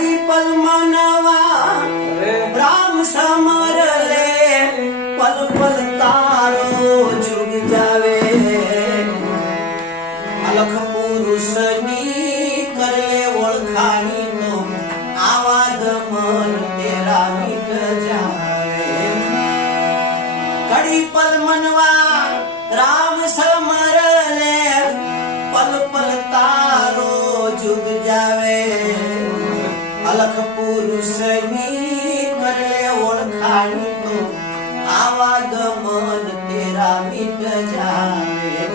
घड़ी पल मनवा राम समरले पल पल तारो जुग जावे अलख पुरुषनी करले ओळखाणी तो आवाज मन तेरा मिट जावे घड़ी पल मनवा राम समरले पल पल तारो जुग जावे अलख पुरुषनी करले ओळखाणी तो आवाज मन तेरा मिट जावे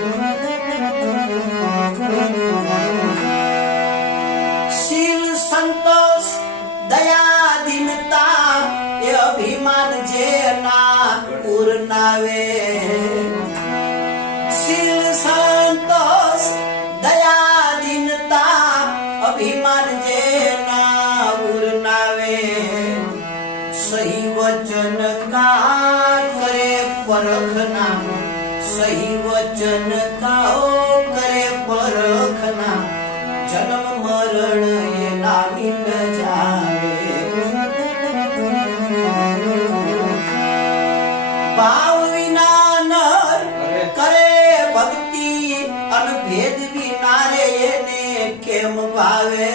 शील संतोष दया दीनता ये अभिमान जेना पूर्णावे शील संतोष दया दीनता अभिमान जेना पूर्णावे सही वचन का करे परखना सही वचन का करे परखना जन्म मरण ये ना मिट जाए भाव विना नर करे भक्ति अनभेद विना रे येने केम भावे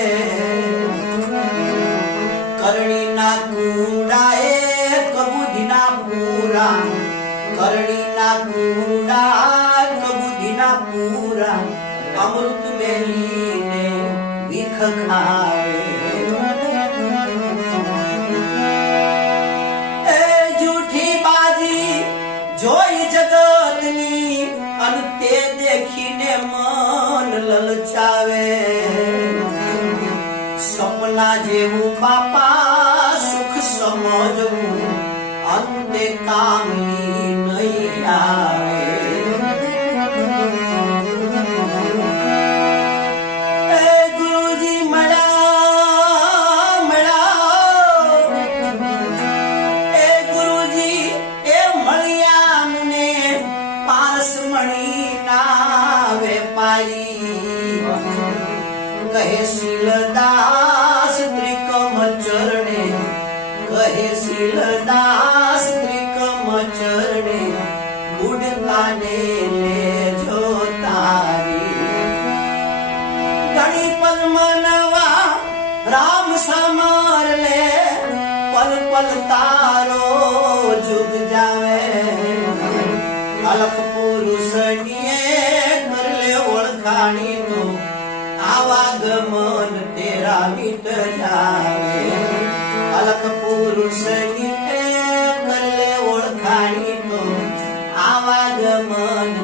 करणी ना कूड़ाए कबूधी ना पूरा करणी ना कूड़ा कबूधी ना पूरा अमृत में लीने विख खाए ए झूठी बाजी जोई जगतनी अंते देखीने मन ललचावे सपना जेवू बापा सुख समझवू अंते कामी नहीं आवे कहे शीलदास त्रिकम चरणे कहे शीलदास त्रिकम चरणे बुढ़काने ले जो तारी घड़ी पल मनवा राम समरले पल पल तारो जुग जावे अलख पुरुषनिये करले ओळखाणी तो आवाज मन तेरा मिट जावे अलख पुरुषनी करले ओळखाणी तो आवाज मन